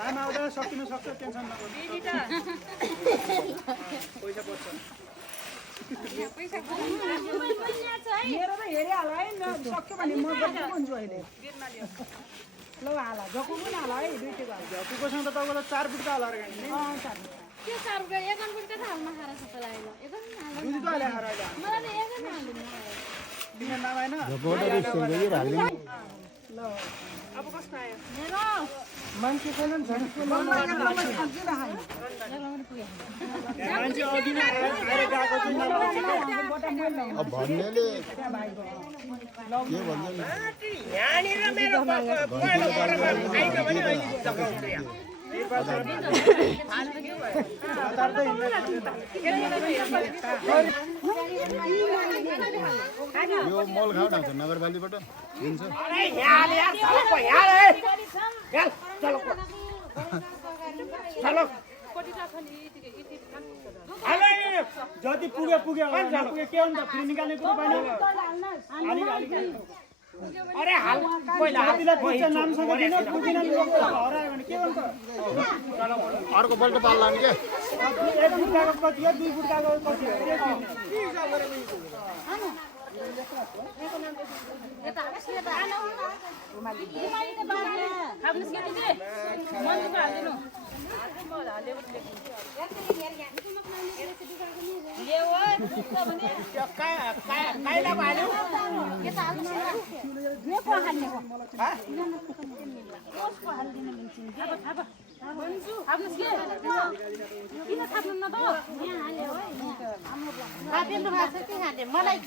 नाम आउँदा सकिन सक्छ टेन्सन नगर्नु पैसा पर्छ मेरो त हेरिहाल है सक्यो भने म भन्छु अहिले ल हाला झक्कु पनि हाला है दुईटैको हाल झक्कुकोसँग त तपाईँलाई 4 फुटको हालेर गाडी त्यो 4 फुट 1 फुटको त हाल्न खारा छ तलाई ल 1 हाल्न दुई त हाले हारा मलाई त 1 हाल्दिन तिम्रो नाम आएन ल अब कस्तो आयो मेरो मान्छे छैन नि झन् मान्छे अघि नै आएर गएको छ अब भन्नेले के भन्छ नि यहाँनिर मेरो पहिलो घरमा आइज भने अहिले जगाउँछ यहाँ यो मल खाऊ न नगरपालिकाबाट दिन्छ अरे यहाँ यार चलो यहाँ रे चल चलो चलो हालै जति पुग्यो पुग्यो पुग्यो के हो नि त फ्री निकाल्ने कुरो भएन अरे हाल पहिला हातीलाई पुग्छ नामसँग दिन पुगिन हरायो भने के हुन्छ अर्को पल्ट पाल्ला नि के 1 फुटको कति हो 2 फुटको कति हो काइला भाल्यो मलाई